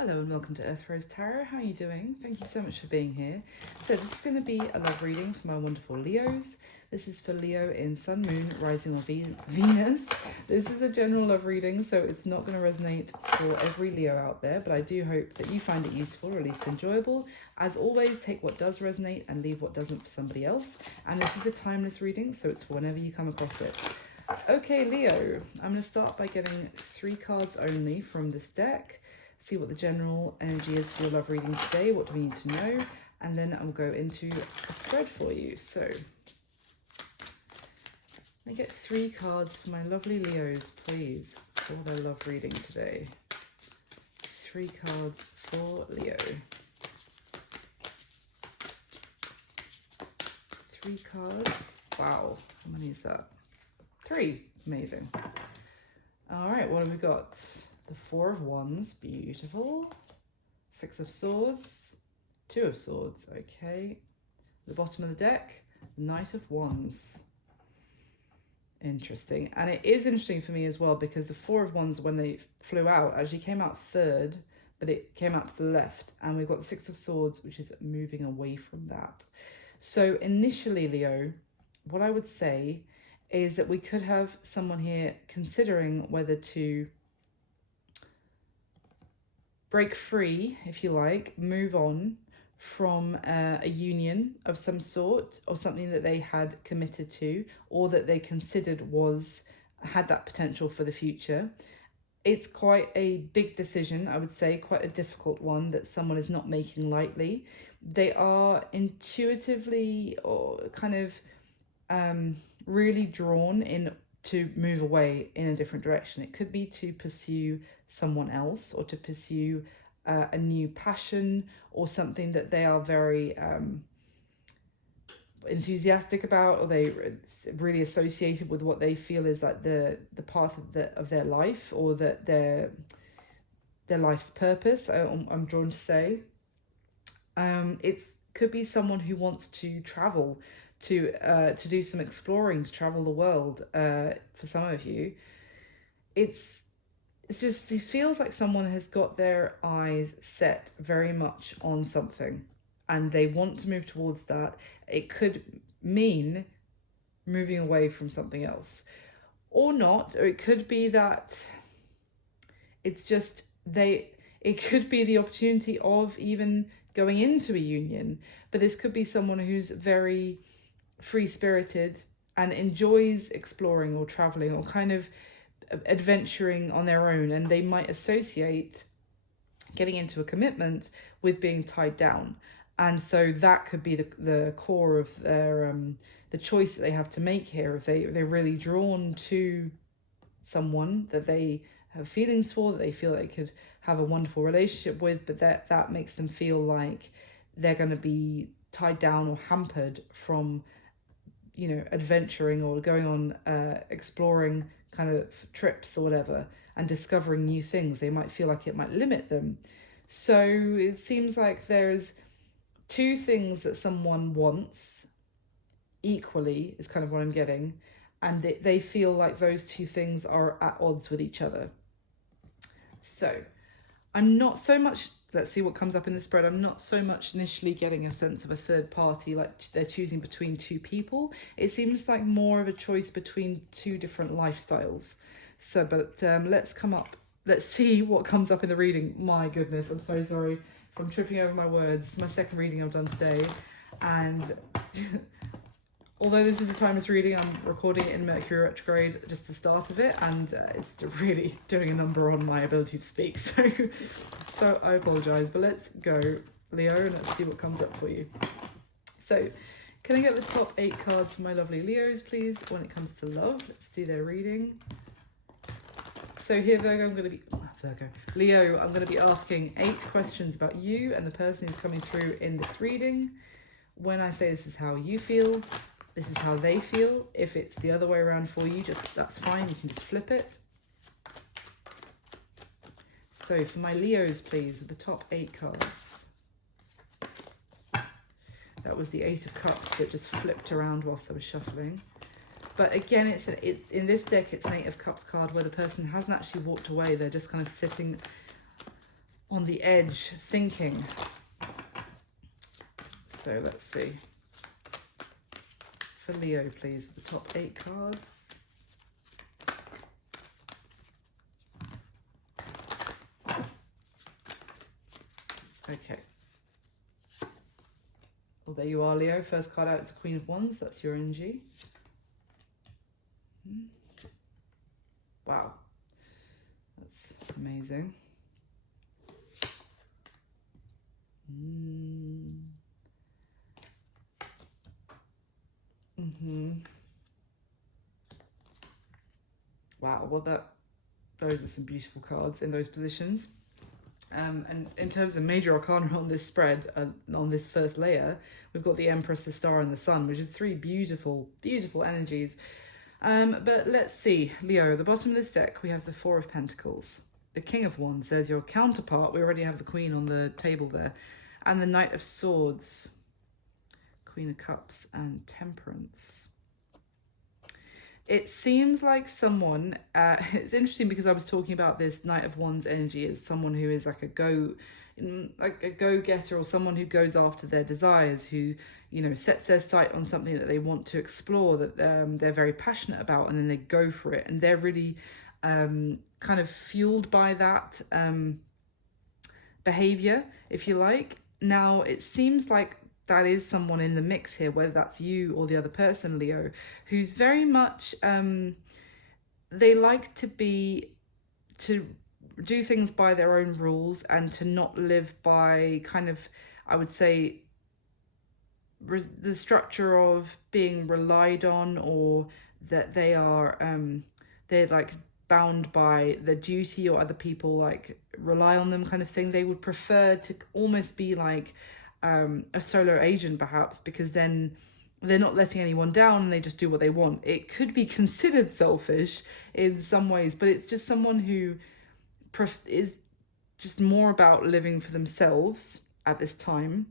Hello and welcome to Earth Rose Tarot. How are you doing? Thank you so much for being here. So this is going to be a love reading for my wonderful Leos. This is for Leo in Sun, Moon, Rising or Venus. This is a general love reading, so it's not going to resonate for every Leo out there, but I do hope that you find it useful or at least enjoyable. As always, take what does resonate and leave what doesn't for somebody else. And this is a timeless reading, so it's for whenever you come across it. Okay, Leo, I'm going to start by getting 3 cards only from this deck. See what the general energy is for your love reading today. What do we need to know? And then I'll go into a spread for you. So I get 3 cards for my lovely Leos, please, for their love reading today. 3 cards for Leo. 3 cards. Wow, how many is that? 3. Amazing. All right, what have we got? The 4 of Wands, beautiful. 6 of Swords, 2 of Swords, okay. The bottom of the deck, Knight of Wands. Interesting. And it is interesting for me as well because the 4 of Wands, when they flew out, actually came out third, but it came out to the left. And we've got the 6 of Swords, which is moving away from that. So initially, Leo, what I would say is that we could have someone here considering whether to break free, if you like, move on from a union of some sort or something that they had committed to or that they considered had that potential for the future. It's quite a big decision, I would say, quite a difficult one that someone is not making lightly. They are intuitively or kind of really drawn in to move away in a different direction. It could be to pursue someone else or to pursue a new passion or something that they are very enthusiastic about, or they really associated with what they feel is like the path of their life, or that their life's purpose, I'm drawn to say. It could be someone who wants to travel, to do some exploring, to travel the world. For some of you, it feels like someone has got their eyes set very much on something and they want to move towards that. It could mean moving away from something else or not, or it could be that it's just it could be the opportunity of even going into a union. But this could be someone who's very free-spirited and enjoys exploring or traveling or kind of adventuring on their own, and they might associate getting into a commitment with being tied down. And so that could be the core of their the choice that they have to make here. If they're really drawn to someone that they have feelings for, that they feel they could have a wonderful relationship with, but that makes them feel like they're going to be tied down or hampered from, you know, adventuring or going on exploring kind of trips or whatever and discovering new things. They might feel like it might limit them. So it seems like there's 2 things that someone wants equally, is kind of what I'm getting, and they feel like those 2 things are at odds with each other. So I'm not so much, let's see what comes up in the spread. I'm not so much initially getting a sense of a third party, like they're choosing between 2 people. It seems like more of a choice between 2 different lifestyles. So, but let's see what comes up in the reading. My goodness, I'm so sorry if I'm tripping over my words. It's my second reading I've done today. And although this is a timeless reading, I'm recording it in Mercury retrograde, just the start of it, and it's really doing a number on my ability to speak. So I apologise, but let's go, Leo, and let's see what comes up for you. So can I get the top 8 cards for my lovely Leos, please, when it comes to love? Let's do their reading. So here, Leo, I'm going to be asking 8 questions about you and the person who's coming through in this reading. When I say this is how you feel, this is how they feel. If it's the other way around for you, that's fine. You can just flip it. So for my Leos, please, with the top 8 cards. That was the 8 of Cups that just flipped around whilst I was shuffling. But again, it's in this deck, it's an 8 of Cups card where the person hasn't actually walked away. They're just kind of sitting on the edge thinking. So let's see. For Leo, please, the top 8 cards. Okay. Well, there you are, Leo. First card out is the Queen of Wands. That's your energy. Wow. That's amazing. Wow, well those are some beautiful cards in those positions. And in terms of major arcana on this spread, on this first layer, we've got the Empress, the Star, and the Sun, which are 3 beautiful, beautiful energies. But let's see, Leo, at the bottom of this deck, we have the 4 of Pentacles, the King of Wands. There's your counterpart. We already have the Queen on the table there, and the Knight of Swords, Queen of Cups, and Temperance. It seems like someone, it's interesting because I was talking about this Knight of Wands energy as someone who is like a go-getter, or someone who goes after their desires, who, you know, sets their sight on something that they want to explore, that they're very passionate about, and then they go for it. And they're really kind of fueled by that behavior, if you like. Now, it seems like that is someone in the mix here, whether that's you or the other person, Leo, who's very much, they like to do things by their own rules and to not live by kind of, I would say, the structure of being relied on, or that they are, they're like bound by the duty, or other people like rely on them kind of thing. They would prefer to almost be like, a solo agent perhaps, because then they're not letting anyone down and they just do what they want. It could be considered selfish in some ways, but it's just someone who is just more about living for themselves at this time,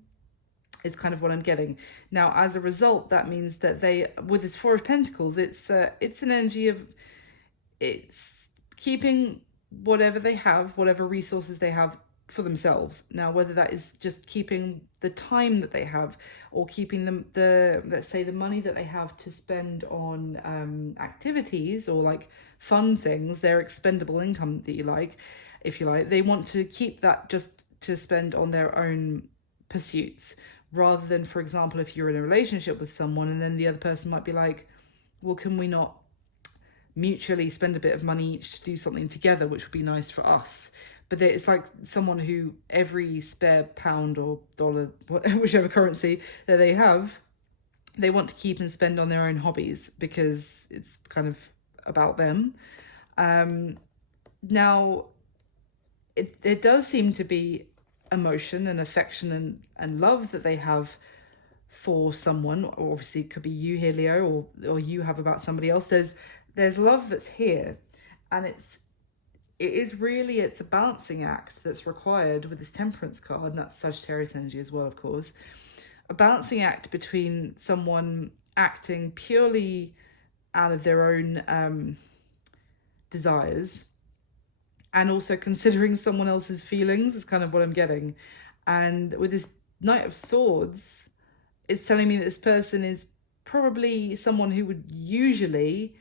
is kind of what I'm getting. Now, as a result, that means that they, with this 4 of Pentacles, it's an energy of, it's keeping whatever they have, whatever resources they have, for themselves. Now, whether that is just keeping the time that they have, or keeping them let's say the money that they have to spend on activities or like fun things, their expendable income that you like, if you like, they want to keep that just to spend on their own pursuits, rather than, for example, if you're in a relationship with someone and then the other person might be like, well, can we not mutually spend a bit of money each to do something together, which would be nice for us? But it's like someone who every spare pound or dollar, whichever currency that they have, they want to keep and spend on their own hobbies, because it's kind of about them. Now, it does seem to be emotion and affection and love that they have for someone. Or obviously it could be you here, Leo, or you have about somebody else. There's love that's here, and it's a balancing act that's required with this Temperance card, and that's Sagittarius energy as well, of course. A balancing act between someone acting purely out of their own desires, and also considering someone else's feelings, is kind of what I'm getting. And with this Knight of Swords, it's telling me that this person is probably someone who would usually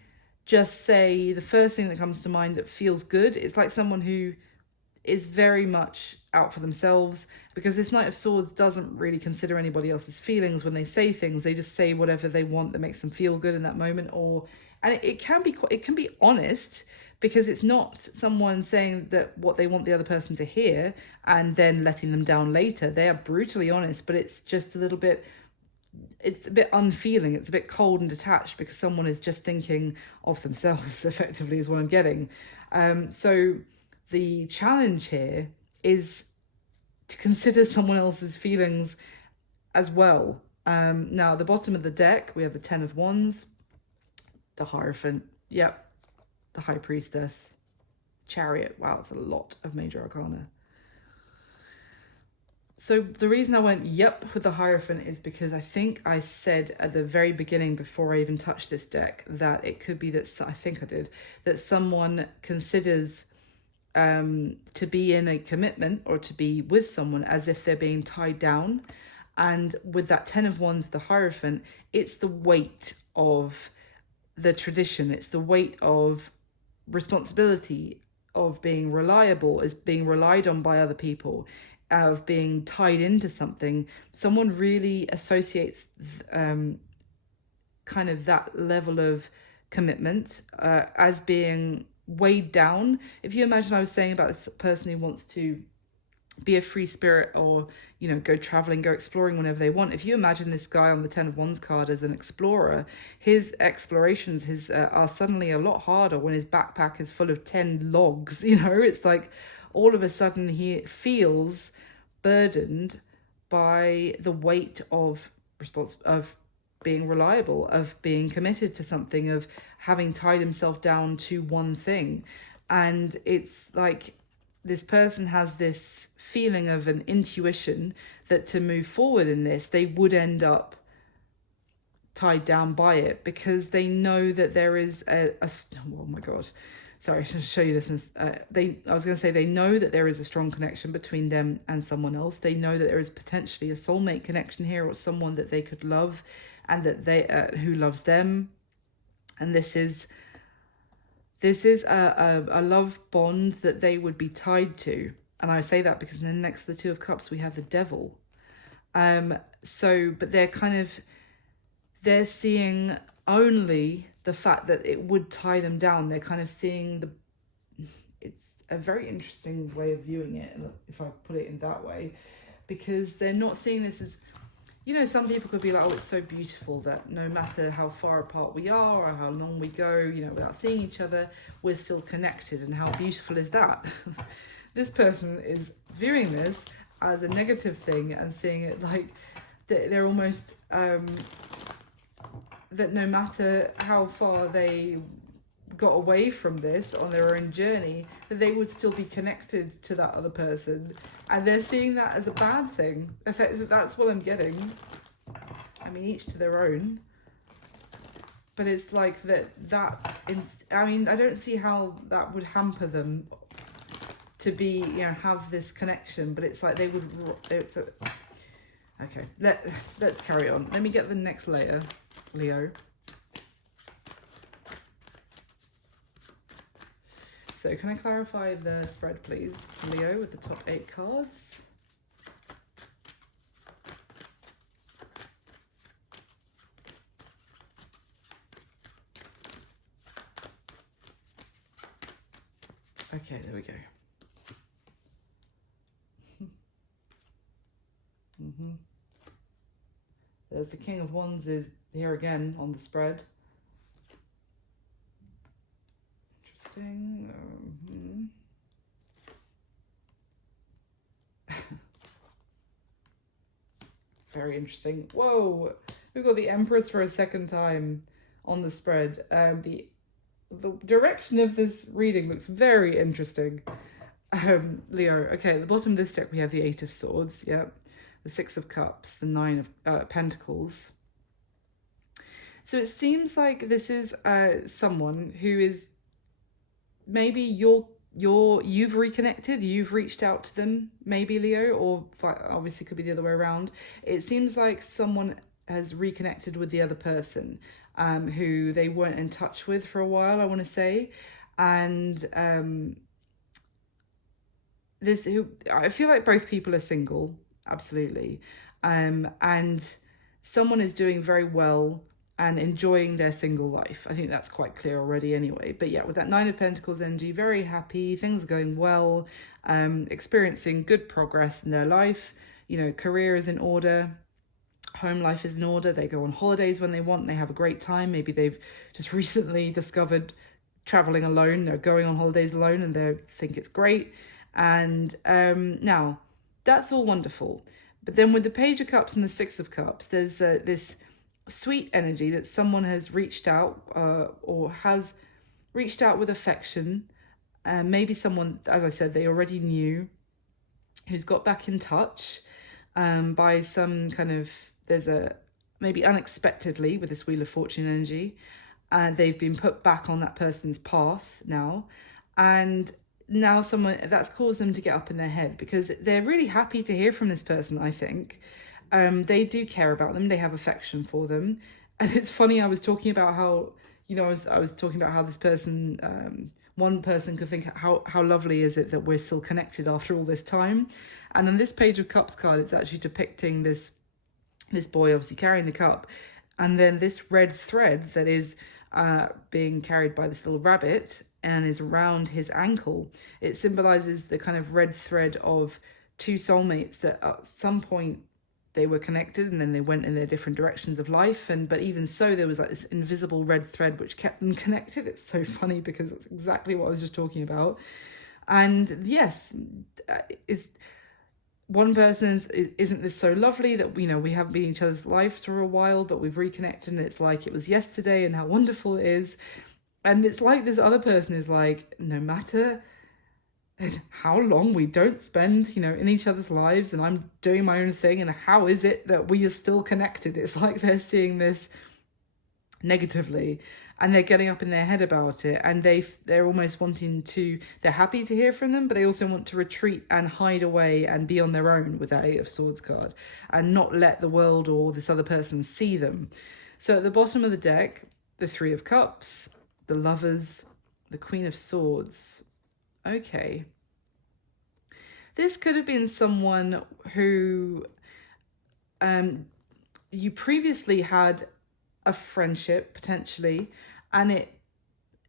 just say the first thing that comes to mind that feels good. It's like someone who is very much out for themselves, because this Knight of Swords doesn't really consider anybody else's feelings when they say things. They just say whatever they want that makes them feel good in that moment. And it can be honest, because it's not someone saying that what they want the other person to hear and then letting them down later. They are brutally honest, but it's just it's a bit unfeeling. It's a bit cold and detached, because someone is just thinking of themselves, effectively, is what I'm getting. So the challenge here is to consider someone else's feelings as well. Now, at the bottom of the deck, we have the 10 of Wands, the Hierophant, yep, the High Priestess, Chariot. Wow, it's a lot of major arcana. So the reason I went yep with the Hierophant is because I think I said at the very beginning, before I even touched this deck, that it could be that, I think I did, that someone considers to be in a commitment or to be with someone as if they're being tied down. And with that 10 of Wands, the Hierophant, it's the weight of the tradition. It's the weight of responsibility, of being reliable, as being relied on by other people, of being tied into something. Someone really associates kind of that level of commitment as being weighed down. If you imagine, I was saying about this person who wants to be a free spirit, or go traveling, go exploring whenever they want. If you imagine this guy on the 10 of Wands card as an explorer, his explorations are suddenly a lot harder when his backpack is full of 10 logs. It's like all of a sudden he feels burdened by the weight of being reliable, of being committed to something, of having tied himself down to one thing. And it's like this person has this feeling of an intuition that to move forward in this, they would end up tied down by it, because they know that there is oh my god, sorry, I should show you this. I was going to say, they know that there is a strong connection between them and someone else. They know that there is potentially a soulmate connection here, or someone that they could love, and that they who loves them. And this is a love bond that they would be tied to. And I say that because then next to the Two of Cups, we have the Devil. But they're seeing only the fact that it would tie them down. They're kind of seeing it's a very interesting way of viewing it, if I put it in that way, because they're not seeing this as, some people could be like, oh, it's so beautiful that no matter how far apart we are or how long we go, without seeing each other, we're still connected. And how beautiful is that? This person is viewing this as a negative thing and seeing it like they're almost, that no matter how far they got away from this on their own journey, that they would still be connected to that other person, and they're seeing that as a bad thing. Effectively, that's what I'm getting. I mean, each to their own, but it's like I don't see how that would hamper them to be, have this connection, but it's like they would, okay, let's carry on. Let me get the next layer, Leo. So can I clarify the spread, please, Leo, with the top 8 cards? Okay, there we go. There's the King of Wands is here again on the spread. Interesting. Very interesting. Whoa, we've got the Empress for a second time on the spread. The direction of this reading looks very interesting. Leo. Okay, at the bottom of this deck we have the 8 of Swords. Yep. The 6 of Cups, the 9 of Pentacles. So it seems like this is someone who is maybe you've reconnected, you've reached out to them, maybe, Leo, or obviously could be the other way around. It seems like someone has reconnected with the other person who they weren't in touch with for a while, I want to say. And I feel like both people are single. Absolutely. And someone is doing very well and enjoying their single life. I think that's quite clear already anyway. But yeah, with that 9 of Pentacles energy, very happy, things are going well, experiencing good progress in their life. Career is in order, home life is in order. They go on holidays when they want, and they have a great time. Maybe they've just recently discovered traveling alone. They're going on holidays alone and they think it's great. And now, that's all wonderful. But then with the Page of Cups and the 6 of Cups, there's this sweet energy that someone has reached out or has reached out with affection. Maybe someone, as I said, they already knew, who's got back in touch by some kind of, maybe unexpectedly with this Wheel of Fortune energy. And they've been put back on that person's path now. And now someone that's caused them to get up in their head, because they're really happy to hear from this person, I think. They do care about them, they have affection for them. And it's funny, I was talking about how, I was talking about how this person, one person could think how lovely is it that we're still connected after all this time. And on this Page of Cups card, it's actually depicting this boy obviously carrying the cup, and then this red thread that is being carried by this little rabbit and is around his ankle. It symbolizes the kind of red thread of two soulmates that at some point they were connected and then they went in their different directions of life, but even so there was like this invisible red thread which kept them connected. It's so funny because it's exactly what I was just talking about. And yes, is one person's, isn't this so lovely that we haven't been in each other's life for a while, but we've reconnected and it's like it was yesterday and how wonderful it is. And it's like this other person is like, no matter how long we don't spend in each other's lives and I'm doing my own thing, and how is it that we are still connected? It's like they're seeing this negatively and they're getting up in their head about it, and they're almost wanting to, they're happy to hear from them, but they also want to retreat and hide away and be on their own with that Eight of Swords card and not let the world or this other person see them. So at the bottom of the deck, the Three of Cups, the Lovers, the Queen of Swords. Okay, this could have been someone who you previously had a friendship potentially, and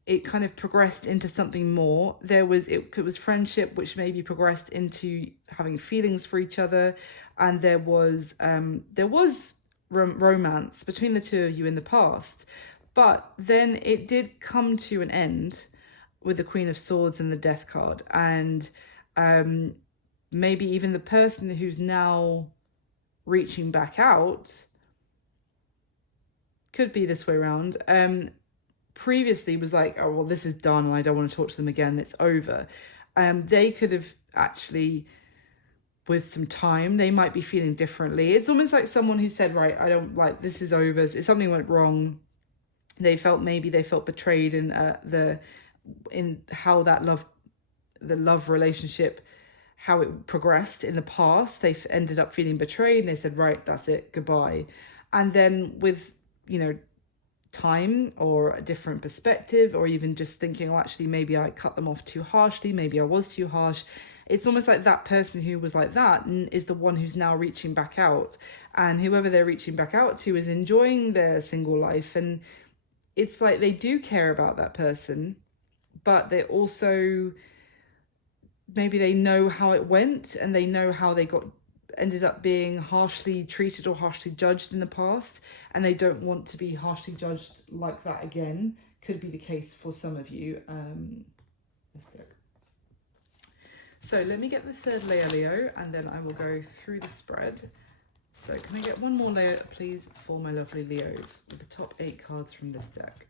it kind of progressed into something more. It was friendship which maybe progressed into having feelings for each other, and there was romance between the two of you in the past, but then it did come to an end with the Queen of Swords and the Death card, and maybe even the person who's now reaching back out, could be this way around, previously was like, oh well, this is done and I don't want to talk to them again, it's over. They could have actually, with some time, they might be feeling differently. It's almost like someone who said, right, I don't like, this is over, if something went wrong, they felt betrayed in how the love relationship, how it progressed in the past. They ended up feeling betrayed and they said, right, that's it, goodbye. And then with time or a different perspective, or even just thinking, oh, actually, maybe I cut them off too harshly, maybe I was too harsh. It's almost like that person who was like that is the one who's now reaching back out, and whoever they're reaching back out to is enjoying their single life. And it's like they do care about that person, but they also, maybe they know how it went and they know how they ended up being harshly treated or harshly judged in the past, and they don't want to be harshly judged like that again. Could be the case for some of you. Let's look. So let me get the third layer, Leo, and then I will go through the spread. So can I get one more layer, please, for my lovely Leos with the top 8 cards from this deck?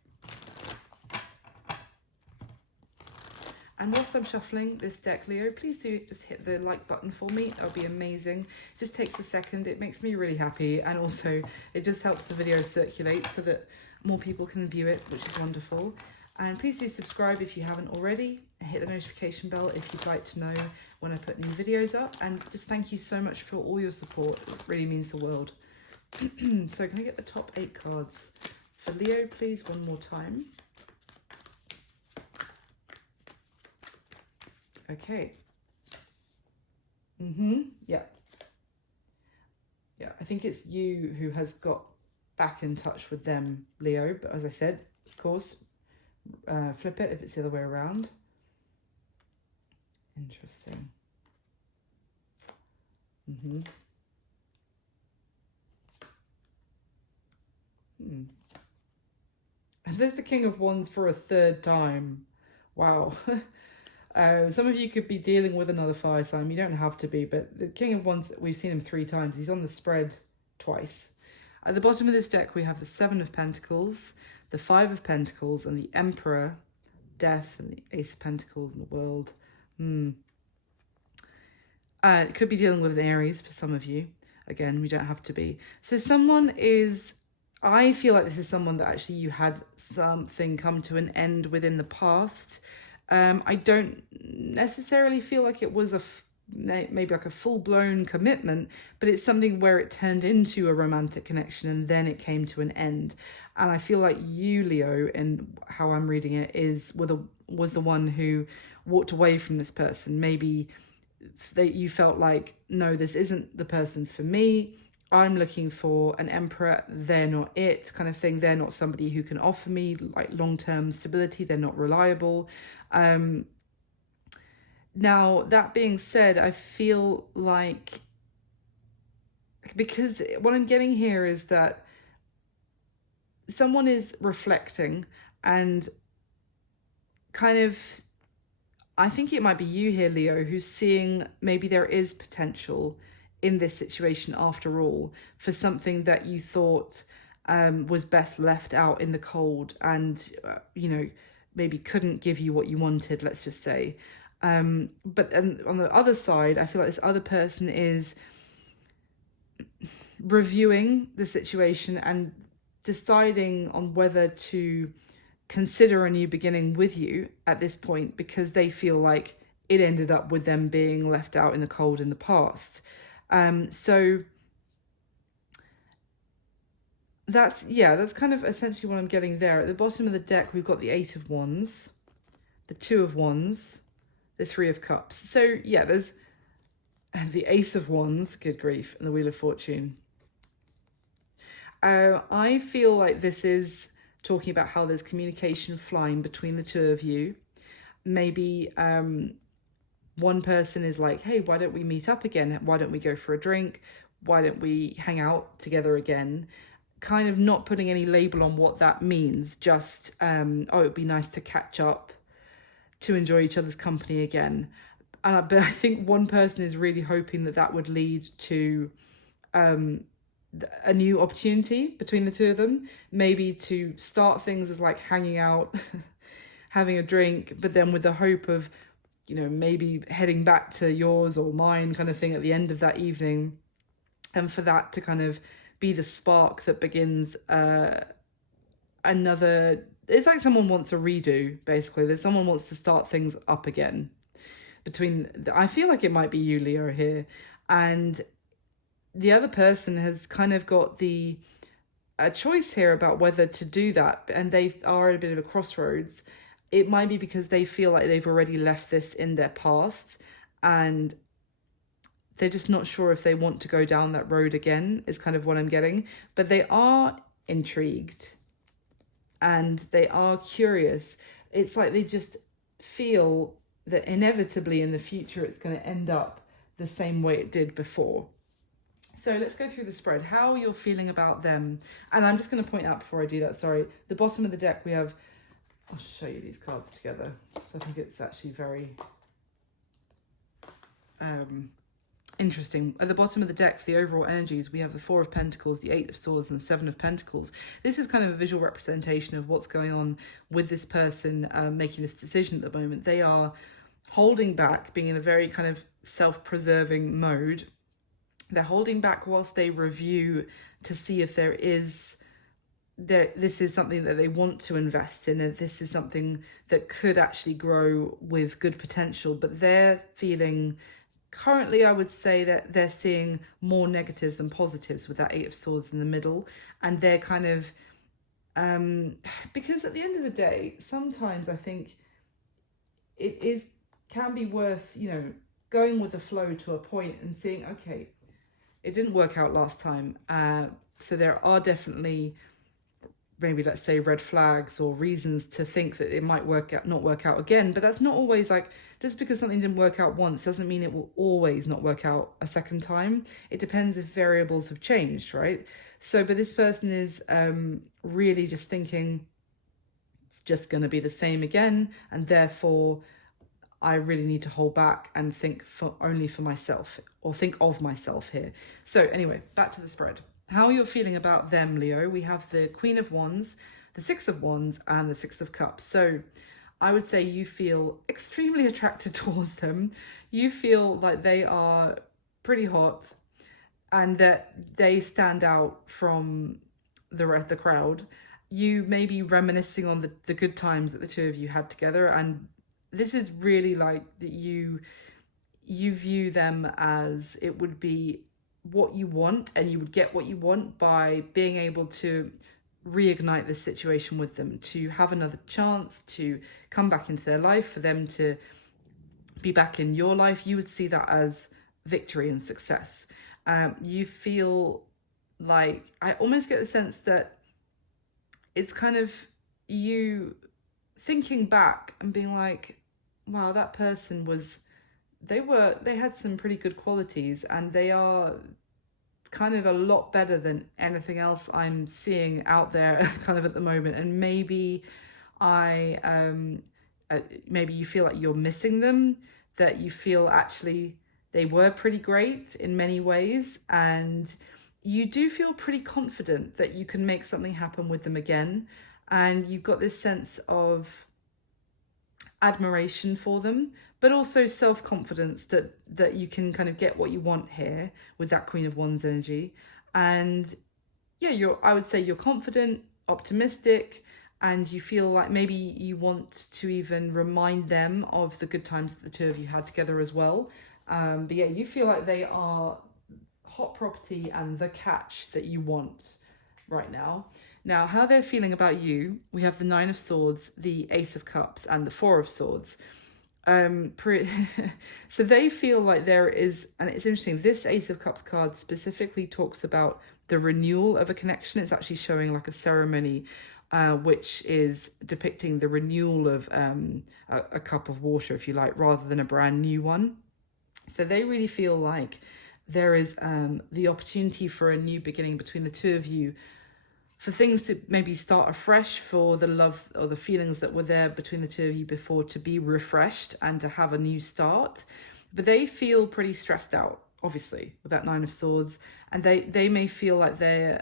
And whilst I'm shuffling this deck, Leo, please do just hit the like button for me. That'll be amazing. It just takes a second. It makes me really happy. And also it just helps the video circulate so that more people can view it, which is wonderful. And please do subscribe if you haven't already. And hit the notification bell if you'd like to know when I put new videos up. And just thank you so much for all your support. It really means the world. So can I get the top 8 cards for Leo, please, one more time? Okay. Yeah. I think it's you who has got back in touch with them, Leo. But as I said, of course, flip it if it's the other way around. Interesting. And there's the King of Wands for a 3rd time. Wow. Some of you could be dealing with another fire sign. You don't have to be, but the King of Wands, we've seen him 3 times. He's on the spread twice. At the bottom of this deck, we have the 7 of Pentacles, the 5 of Pentacles, and the Emperor, Death, and the Ace of Pentacles, and the World. It could be dealing with an Aries for some of you. Again, we don't have to be. So someone is, I feel like this is someone that actually you had something come to an end within the past. I don't necessarily feel like it was maybe like a full-blown commitment, but it's something where it turned into a romantic connection and then it came to an end. And I feel like you, Leo, and how I'm reading it, was the one who walked away from this person. Maybe that you felt like, no, this isn't the person for me. I'm looking for an emperor. They're not it, kind of thing. They're not somebody who can offer me like long-term stability. They're not reliable. Now, that being said, I feel like, because what I'm getting here is that someone is reflecting and kind of, I think it might be you here, Leo, who's seeing maybe there is potential in this situation after all for something that you thought was best left out in the cold and, maybe couldn't give you what you wanted, let's just say. But on the other side, I feel like this other person is reviewing the situation and deciding on whether to consider a new beginning with you at this point, because they feel like it ended up with them being left out in the cold in the past. So that's kind of essentially what I'm getting there. At the bottom of the deck, we've got the 8 of Wands, the 2 of Wands, the 3 of Cups. So yeah, there's the Ace of Wands, good grief, and the Wheel of Fortune. I feel like this is talking about how there's communication flying between the two of you. Maybe one person is like, hey, why don't we meet up again? Why don't we go for a drink? Why don't we hang out together again? Kind of not putting any label on what that means. Just, it'd be nice to catch up, to enjoy each other's company again. But I think one person is really hoping that would lead to a new opportunity between the two of them. Maybe to start things as like hanging out, having a drink, but then with the hope of, maybe heading back to yours or mine kind of thing at the end of that evening. And for that to kind of be the spark that begins another, it's like someone wants a redo, basically. That someone wants to start things up again. I feel like it might be you, Leo, here. And the other person has kind of got a choice here about whether to do that. And they are at a bit of a crossroads. It might be because they feel like they've already left this in their past and they're just not sure if they want to go down that road again, is kind of what I'm getting. But they are intrigued and they are curious. It's like they just feel that inevitably in the future it's going to end up the same way it did before. So let's go through the spread. How you're feeling about them. And I'm just going to point out before I do that, sorry, the bottom of the deck we have, I'll show you these cards together. So I think it's actually very interesting. At the bottom of the deck, for the overall energies, we have the 4 of Pentacles, the 8 of Swords, and the 7 of Pentacles. This is kind of a visual representation of what's going on with this person making this decision at the moment. They are holding back, being in a very kind of self-preserving mode. They're holding back whilst they review to see if this is something that they want to invest in, and this is something that could actually grow with good potential. But they're feeling, currently, I would say that they're seeing more negatives than positives with that 8 of Swords in the middle. And they're kind of, because at the end of the day, sometimes I think it can be worth, going with the flow to a point and seeing, okay, it didn't work out last time. So there are definitely, maybe let's say, red flags or reasons to think that it might not work out again. But that's not always like, just because something didn't work out once doesn't mean it will always not work out a second time. It depends if variables have changed, right? So, but this person is really just thinking it's just going to be the same again, and therefore I really need to hold back and think only for myself, or think of myself here. So anyway, back to the spread. How you're feeling about them, Leo. We have the Queen of Wands, the 6 of Wands, and the 6 of Cups. So I would say you feel extremely attracted towards them. You feel like they are pretty hot and that they stand out from the crowd. You may be reminiscing on the good times that the two of you had together, and this is really like that you view them as it would be what you want, and you would get what you want by being able to reignite this situation with them, to have another chance to come back into their life, for them to be back in your life. You would see that as victory and success. You feel like, I almost get the sense that it's kind of you thinking back and being like, wow, that person was, they had some pretty good qualities, and they are kind of a lot better than anything else I'm seeing out there kind of at the moment. And maybe maybe you feel like you're missing them, that you feel actually they were pretty great in many ways, and you do feel pretty confident that you can make something happen with them again. And you've got this sense of admiration for them, but also self-confidence that you can kind of get what you want here with that Queen of Wands energy. And yeah, I would say you're confident, optimistic, and you feel like maybe you want to even remind them of the good times that the two of you had together as well. But yeah, you feel like they are hot property and the catch that you want right now. Now, how they're feeling about you, we have the Nine of Swords, the Ace of Cups, and the Four of Swords. So they feel like there is, and it's interesting, this Ace of Cups card specifically talks about the renewal of a connection. It's actually showing like a ceremony, which is depicting the renewal of a cup of water, if you like, rather than a brand new one. So they really feel like there is the opportunity for a new beginning between the two of you, for things to maybe start afresh, for the love or the feelings that were there between the two of you before to be refreshed and to have a new start. But they feel pretty stressed out, obviously, with that Nine of Swords, and they may feel like they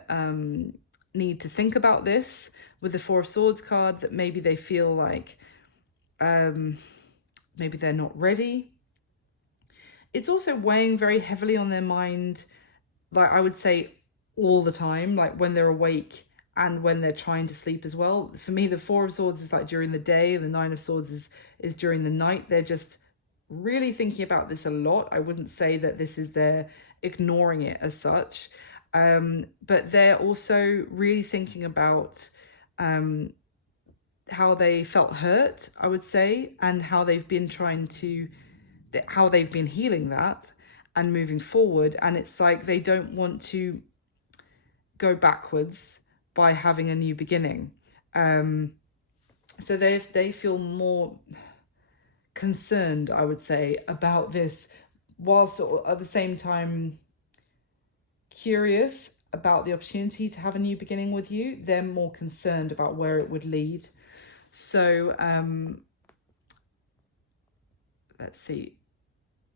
need to think about this with the Four of Swords card, that maybe they feel like maybe they're not ready. It's also weighing very heavily on their mind, like I would say all the time, like when they're awake and when they're trying to sleep as well. For me, the Four of Swords is like during the day, the Nine of Swords is during the night. They're just really thinking about this a lot. I wouldn't say that this is they're ignoring it as such, but they're also really thinking about how they felt hurt, I would say, and how they've been healing that and moving forward. And it's like they don't want to go backwards by having a new beginning. So they feel more concerned, I would say, about this, whilst at the same time curious about the opportunity to have a new beginning with you. They're more concerned about where it would lead. So let's see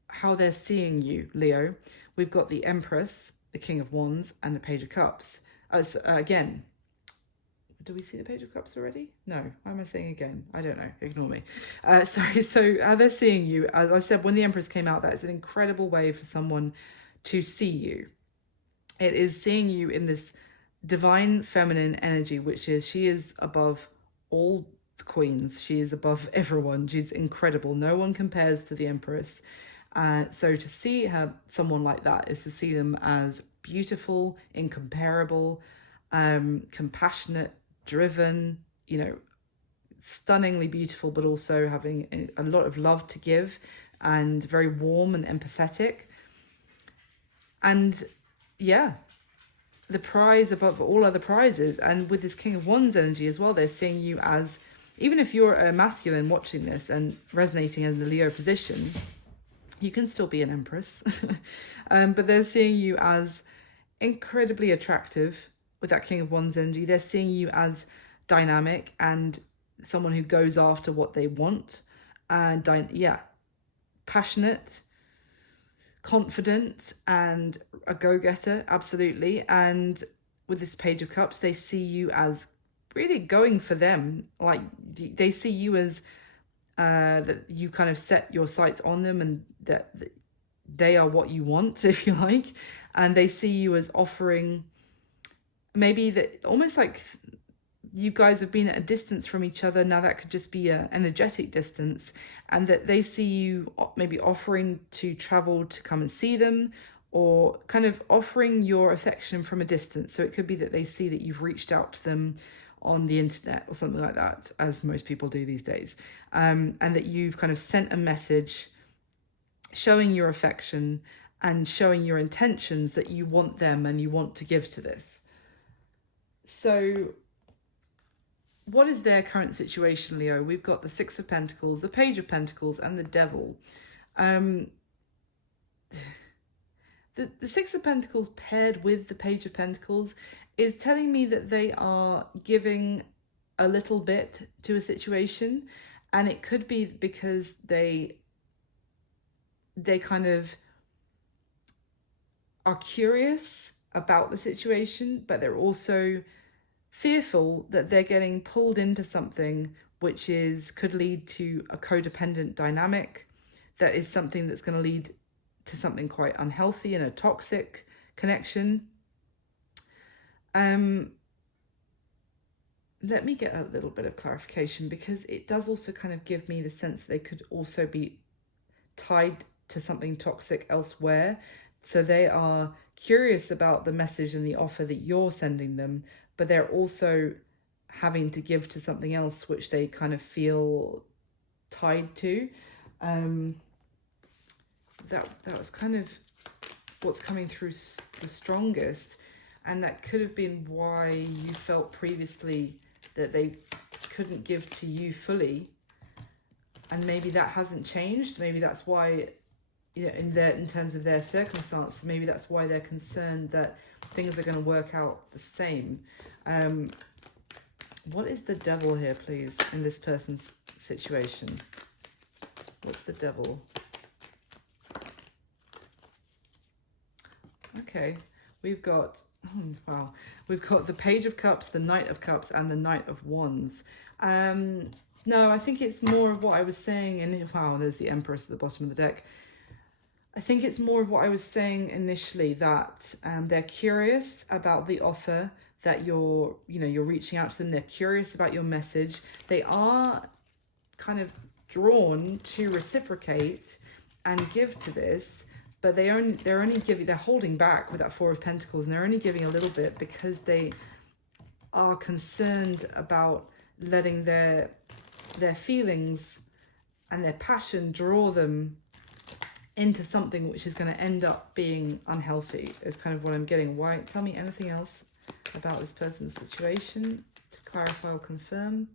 how they're seeing you, Leo. We've got the Empress, the King of Wands, and the Page of Cups. Again, do we see the Page of Cups already? No. Why am I saying again? I don't know. Ignore me. Sorry. So how they're seeing you, as I said, when the Empress came out, that is an incredible way for someone to see you. It is seeing you in this divine feminine energy, which is, she is above all the queens. She is above everyone. She's incredible. No one compares to the Empress. So to see someone like that is to see them as beautiful, incomparable, compassionate, driven, stunningly beautiful, but also having a lot of love to give, and very warm and empathetic. And yeah, the prize above all other prizes. And with this King of Wands energy as well, they're seeing you as, even if you're a masculine watching this and resonating in the Leo position, you can still be an Empress. But they're seeing you as incredibly attractive with that King of Wands energy. They're seeing you as dynamic and someone who goes after what they want. And passionate, confident, and a go-getter, absolutely. And with this Page of Cups, they see you as really going for them. Like, they see you as that you kind of set your sights on them, and that they are what you want, if you like. And they see you as offering maybe that, almost like you guys have been at a distance from each other. Now that could just be an energetic distance, and that they see you maybe offering to travel to come and see them, or kind of offering your affection from a distance. So it could be that they see that you've reached out to them on the internet or something like that, as most people do these days, and that you've kind of sent a message showing your affection and showing your intentions that you want them and you want to give to this. So what is their current situation, Leo? We've got the Six of Pentacles, the Page of Pentacles, and the Devil. The Six of Pentacles paired with the Page of Pentacles is telling me that they are giving a little bit to a situation, and it could be because they kind of are curious about the situation, but they're also fearful that they're getting pulled into something which could lead to a codependent dynamic, that is something that's going to lead to something quite unhealthy and a toxic connection. Let me get a little bit of clarification, because it does also kind of give me the sense they could also be tied to something toxic elsewhere. So they are curious about the message and the offer that you're sending them, but they're also having to give to something else which they kind of feel tied to. That was kind of what's coming through the strongest, and that could have been why you felt previously that they couldn't give to you fully, and maybe that hasn't changed. Maybe that's why, you know, in terms of their circumstances, maybe that's why they're concerned that things are going to work out the same. What is the Devil here, please, in this person's situation? What's the Devil? Okay, we've got, we've got the Page of Cups, the Knight of Cups, and the Knight of Wands. No, I think it's more of what I was saying, and wow, there's the Empress at the bottom of the deck. I think it's more of what I was saying initially, that they're curious about the offer that you're reaching out to them. They're curious about your message. They are kind of drawn to reciprocate and give to this, but they're holding back with that Four of Pentacles, and they're only giving a little bit because they are concerned about letting their feelings and their passion draw them into something which is going to end up being unhealthy, is kind of what I'm getting. Why? Tell me anything else about this person's situation to clarify or confirm.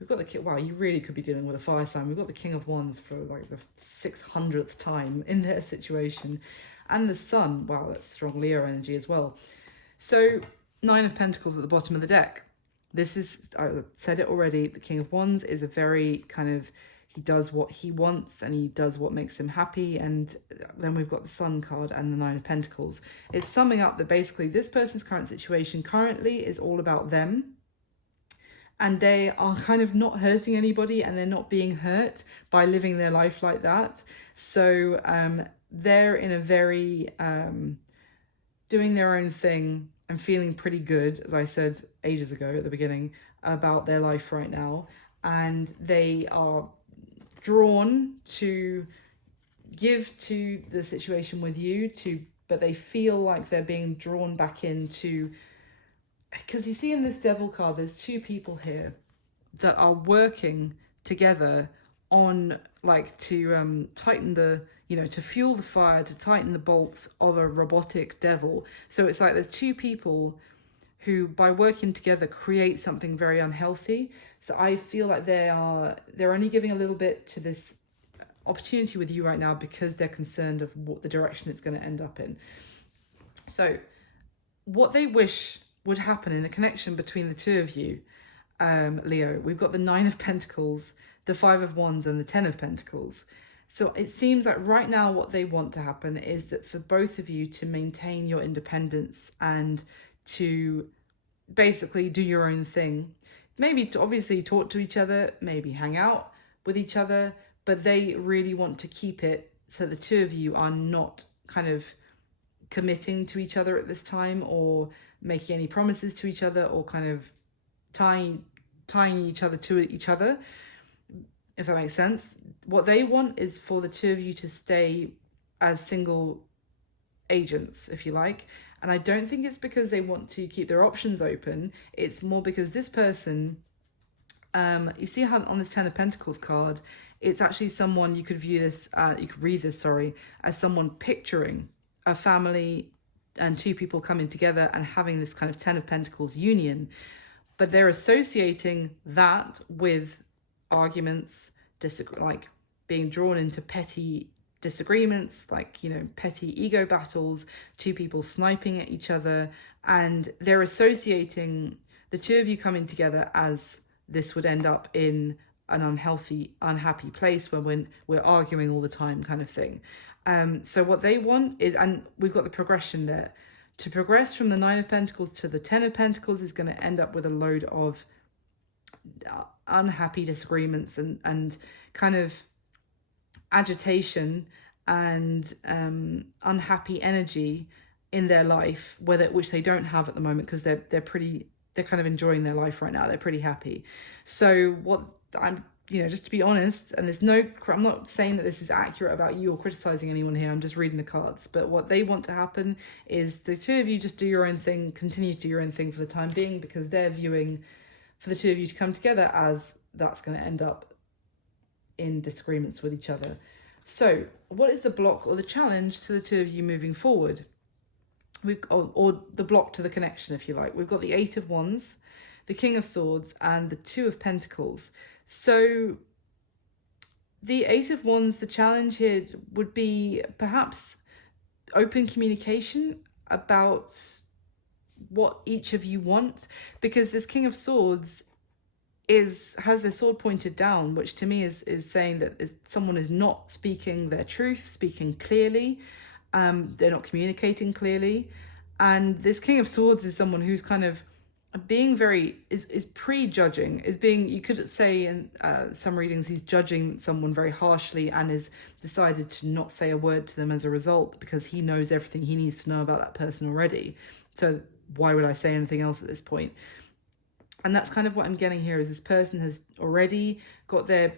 We've got the King. Wow, you really could be dealing with a fire sign. We've got the King of Wands for like the 600th time in their situation. And the Sun. Wow, that's strong Leo energy as well. So, Nine of Pentacles at the bottom of the deck. This is, I said it already, the King of Wands is a very kind of, he does what he wants and he does what makes him happy. And then we've got the Sun card and the Nine of Pentacles. It's summing up that basically this person's current situation currently is all about them. And they are kind of not hurting anybody, and they're not being hurt by living their life like that. So they're in a very doing their own thing and feeling pretty good, as I said ages ago at the beginning, about their life right now. And they are drawn to give to the situation with you, but they feel like they're being drawn back into, because you see in this Devil card, there's two people here that are working together on to tighten the, to fuel the fire, to tighten the bolts of a robotic devil. So it's like there's two people who, by working together, create something very unhealthy. So I feel like they're only giving a little bit to this opportunity with you right now because they're concerned of what the direction it's going to end up in. So what they wish would happen in the connection between the two of you, Leo, we've got the Nine of Pentacles, the Five of Wands, and the Ten of Pentacles. So it seems like right now what they want to happen is that for both of you to maintain your independence and to basically do your own thing. Maybe to obviously talk to each other, maybe hang out with each other, but they really want to keep it so the two of you are not kind of committing to each other at this time, or making any promises to each other, or kind of tying each other to each other, if that makes sense. What they want is for the two of you to stay as single agents, if you like. And I don't think it's because they want to keep their options open. It's more because this person, you see how on this Ten of Pentacles card, it's actually someone, you could view this, you could read this, sorry, as someone picturing a family and two people coming together and having this kind of Ten of Pentacles union. But they're associating that with arguments, like being drawn into petty disagreements, like, you know, petty ego battles, two people sniping at each other. And they're associating the two of you coming together as this would end up in an unhappy place where we're arguing all the time, kind of thing. So what they want is, and we've got the progression there, to progress from the Nine of Pentacles to the Ten of Pentacles is going to end up with a load of unhappy disagreements and kind of agitation and unhappy energy in their life, which they don't have at the moment, because they're kind of enjoying their life right now. They're pretty happy. So what I'm, you know, just to be honest, and I'm not saying that this is accurate about you or criticizing anyone here, I'm just reading the cards, but what they want to happen is the two of you just do your own thing, continue to do your own thing for the time being, because they're viewing for the two of you to come together as that's going to end up in disagreements with each other. So what is the block or the challenge to the two of you moving forward? Or the block to the connection, if you like. We've got the Eight of Wands, the King of Swords, and the Two of Pentacles. So the Eight of Wands, the challenge here would be perhaps open communication about what each of you want, because this King of Swords has their sword pointed down, which to me is saying that someone is not speaking their truth, speaking clearly. They're not communicating clearly. And this King of Swords is someone who's kind of being is prejudging, you could say in some readings, he's judging someone very harshly and has decided to not say a word to them as a result, because he knows everything he needs to know about that person already. So why would I say anything else at this point? And that's kind of what I'm getting here, is this person has already got their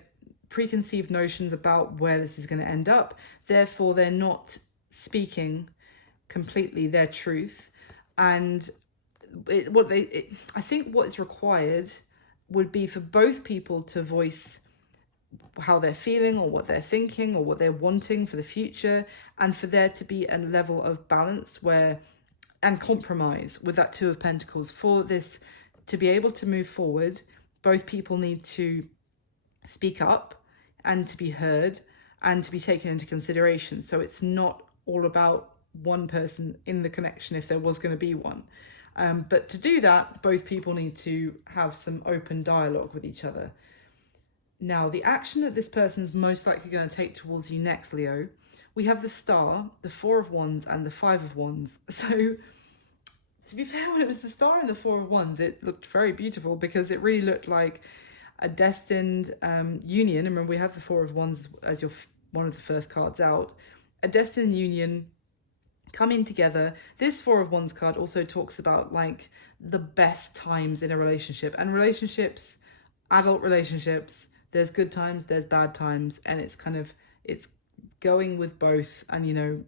preconceived notions about where this is going to end up. Therefore, they're not speaking completely their truth. And I think what is required would be for both people to voice how they're feeling or what they're thinking or what they're wanting for the future, and for there to be a level of balance and compromise with that Two of Pentacles. For this to be able to move forward, both people need to speak up and to be heard and to be taken into consideration. So it's not all about one person in the connection, if there was going to be one. But to do that, both people need to have some open dialogue with each other. Now, the action that this person's most likely going to take towards you next, Leo, we have the Star, the Four of Wands, and the Five of Wands. So to be fair, when it was the Star and the Four of Wands, it looked very beautiful, because it really looked like a destined union. And remember, we have the Four of Wands as one of the first cards out. A destined union coming together. This Four of Wands card also talks about like the best times in a relationship, and relationships, adult relationships, there's good times, there's bad times, and it's going with both, and, you know,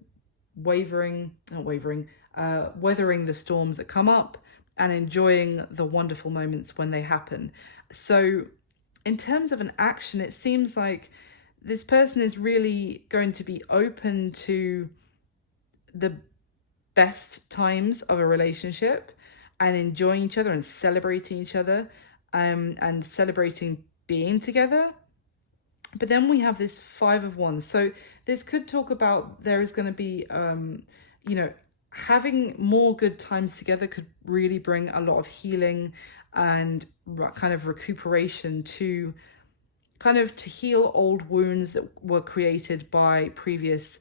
weathering the storms that come up and enjoying the wonderful moments when they happen. So in terms of an action, it seems like this person is really going to be open to the best times of a relationship and enjoying each other and celebrating each other, and celebrating being together. But then we have this Five of Wands. So this could talk about there is going to be, you know, having more good times together could really bring a lot of healing and kind of recuperation to heal old wounds that were created by previous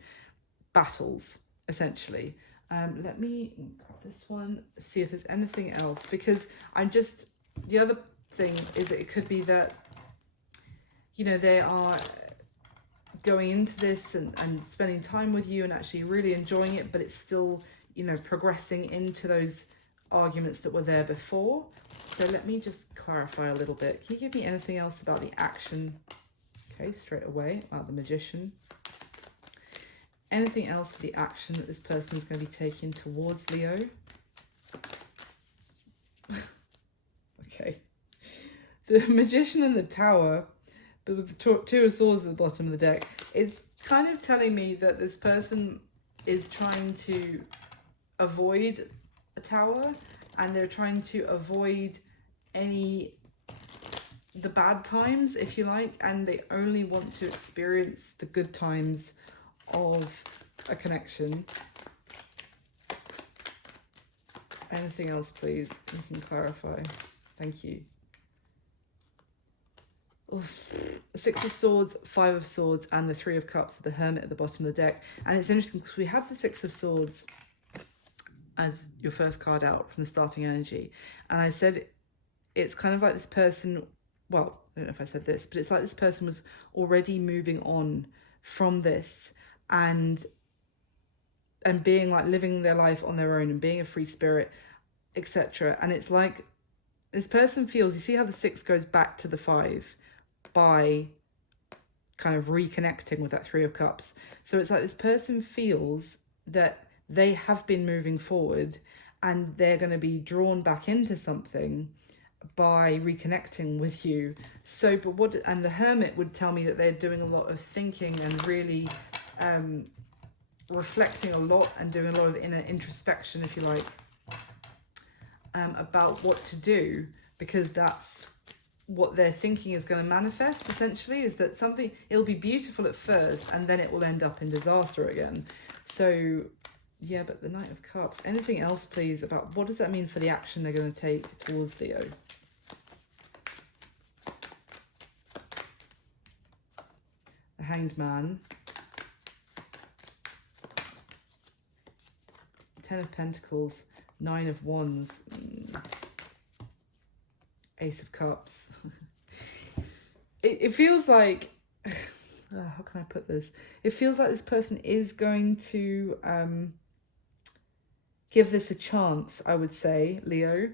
battles, essentially. Let me grab this one, see if there's anything else, because the other thing is that it could be that, you know, they are going into this and spending time with you and actually really enjoying it, but it's still, you know, progressing into those arguments that were there before. So let me just clarify a little bit. Can you give me anything else about the action? Okay, straight away, about the Magician. Anything else for the action that this person is going to be taking towards Leo? Okay. The Magician and the Tower, but with the Two of Swords at the bottom of the deck, it's kind of telling me that this person is trying to avoid a tower, and they're trying to avoid the bad times, if you like, and they only want to experience the good times of a connection. Anything else, please? You can clarify. Thank you. Oof. Six of Swords, Five of Swords, and the Three of Cups, the Hermit at the bottom of the deck. And it's interesting because we have the Six of Swords as your first card out from the starting energy. And I said it's kind of like this person, well, I don't know if I said this, but it's like this person was already moving on from this and being like living their life on their own and being a free spirit, etc. And it's like this person feels, you see how the 6 goes back to the 5 by kind of reconnecting with that Three of Cups. So it's like this person feels that they have been moving forward and they're going to be drawn back into something by reconnecting with you. So, but what, and the Hermit would tell me that they're doing a lot of thinking and really reflecting a lot and doing a lot of inner introspection, if you like, about what to do, because that's what they're thinking is going to manifest, essentially, is that something, it'll be beautiful at first and then it will end up in disaster again. So yeah, but the Knight of Cups, anything else please about what does that mean for the action they're going to take towards Leo? The Hanged Man, Ten of Pentacles, Nine of Wands, Ace of Cups. It feels like, how can I put this? It feels like this person is going to give this a chance, I would say, Leo.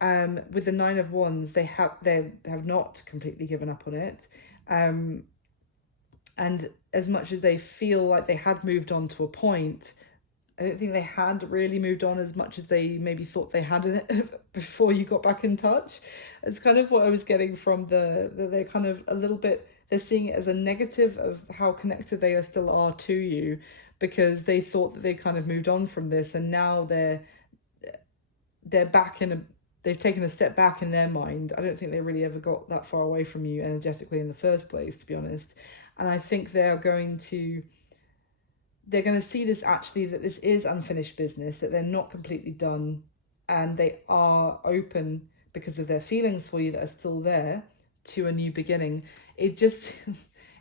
With the Nine of Wands, they have not completely given up on it. And as much as they feel like they had moved on to a point, I don't think they had really moved on as much as they maybe thought they had before you got back in touch. It's kind of what I was getting from they're kind of a little bit, they're seeing it as a negative of how connected they still are to you, because they thought that they kind of moved on from this, and now they're back in they've taken a step back in their mind. I don't think they really ever got that far away from you energetically in the first place, to be honest. And I think they're going to see this actually, that this is unfinished business, that they're not completely done, and they are open because of their feelings for you that are still there to a new beginning. It just,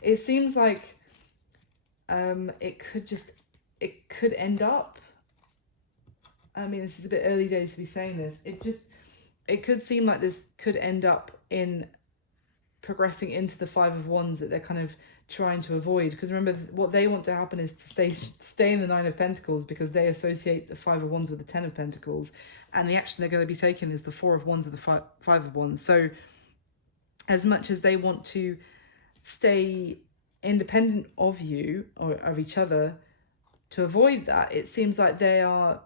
it seems like it could end up, I mean, this is a bit early days to be saying this, it could seem like this could end up in progressing into the Five of Wands that they're kind of trying to avoid, because remember what they want to happen is to stay in the Nine of Pentacles, because they associate the Five of Wands with the Ten of Pentacles, and the action they're going to be taking is the Four of Wands or the Five of Wands. So as much as they want to stay independent of you or of each other to avoid that, it seems like they are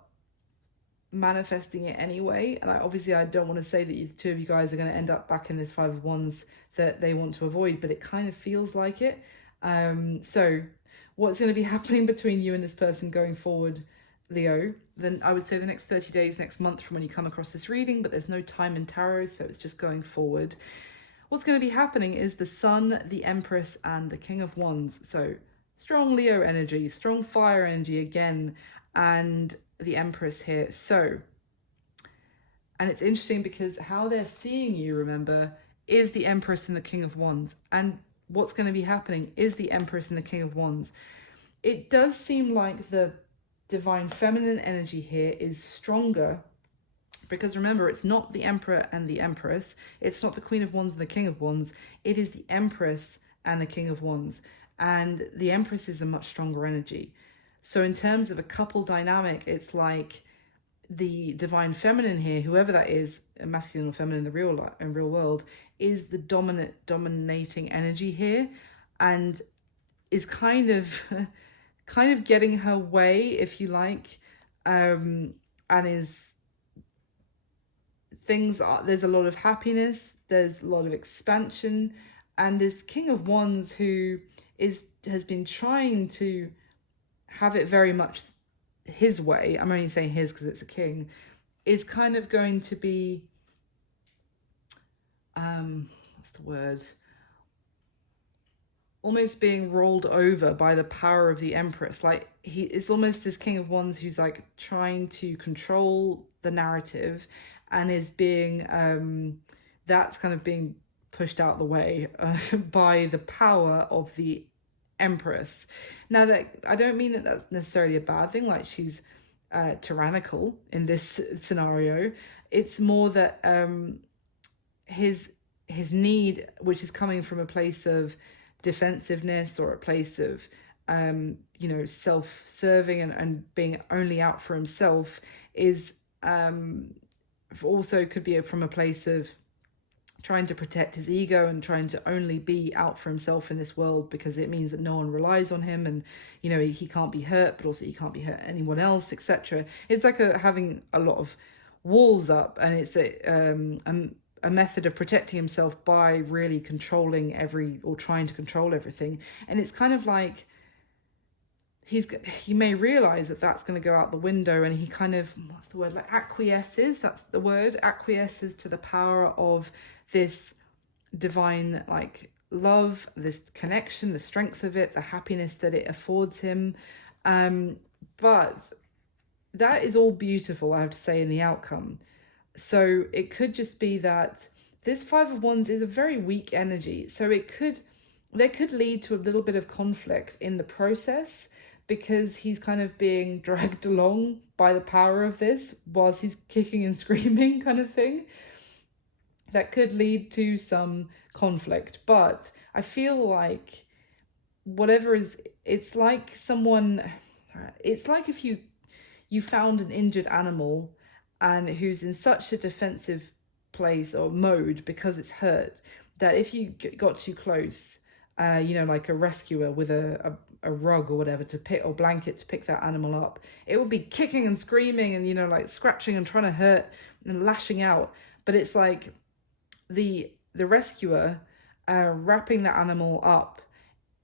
manifesting it anyway. And obviously I don't want to say that the two of you guys are going to end up back in this Five of Wands that they want to avoid, but it kind of feels like it. So what's going to be happening between you and this person going forward, Leo? Then I would say the next 30 days, next month from when you come across this reading, but there's no time in tarot, so it's just going forward. What's going to be happening is the Sun, the Empress, and the King of Wands. So strong Leo energy, strong fire energy again, and the Empress here. So, and it's interesting because how they're seeing you, remember, is the Empress and the King of Wands. And what's going to be happening is the Empress and the King of Wands. It does seem like the divine feminine energy here is stronger, because remember, it's not the Emperor and the Empress, it's not the Queen of Wands and the King of Wands, it is the Empress and the King of Wands. And the Empress is a much stronger energy. So in terms of a couple dynamic, it's like the divine feminine here, whoever that is, masculine or feminine in the real world, is the dominating energy here, and is kind of getting her way, if you like, and is there's a lot of happiness, there's a lot of expansion, and this King of Wands who has been trying to have it very much his way, I'm only saying his because it's a king, is kind of going to be what's the word, almost being rolled over by the power of the Empress. Like, it's almost this King of Wands who's like trying to control the narrative, and is being that's kind of being pushed out the way by the power of the Empress. Now, that I don't mean that that's necessarily a bad thing, like she's tyrannical in this scenario. It's more that his need, which is coming from a place of defensiveness or a place of self-serving and being only out for himself, is also could be from a place of trying to protect his ego and trying to only be out for himself in this world, because it means that no one relies on him, and he can't be hurt, but also he can't be hurt anyone else, etc. It's like having a lot of walls up, and it's a method of protecting himself by really controlling trying to control everything. And it's kind of like he may realize that that's going to go out the window, and he kind of, what's the word, like acquiesces, that's the word, acquiesces to the power of this divine like love, this connection, the strength of it, the happiness that it affords him. But that is all beautiful, I have to say, in the outcome. So it could just be that this Five of Wands is a very weak energy, so there could lead to a little bit of conflict in the process, because he's kind of being dragged along by the power of this whilst he's kicking and screaming, kind of thing. That could lead to some conflict. But I feel like it's like if you found an injured animal and who's in such a defensive place or mode because it's hurt, that if you got too close, like a rescuer with a rug or whatever or blanket to pick that animal up, it would be kicking and screaming and like scratching and trying to hurt and lashing out. But it's like the rescuer wrapping the animal up,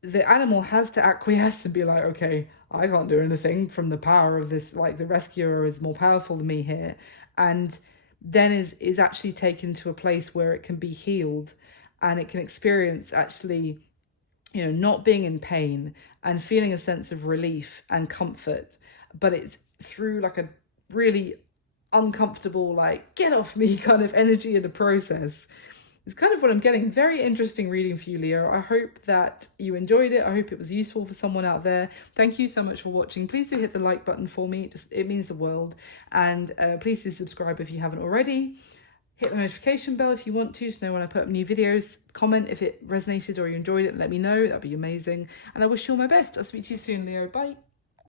the animal has to acquiesce and be like, okay, I can't do anything from the power of this, like the rescuer is more powerful than me here, and then is actually taken to a place where it can be healed, and it can experience actually not being in pain and feeling a sense of relief and comfort. But it's through like a really uncomfortable, like, get off me kind of energy in the process. It's kind of what I'm getting. Very interesting reading for you, Leo. I hope that you enjoyed it. I hope it was useful for someone out there. Thank you so much for watching. Please do hit the like button for me. It means the world. And please do subscribe if you haven't already. Hit the notification bell if you want to know when I put up new videos. Comment if it resonated or you enjoyed it and let me know. That'd be amazing. And I wish you all my best. I'll speak to you soon, Leo. Bye.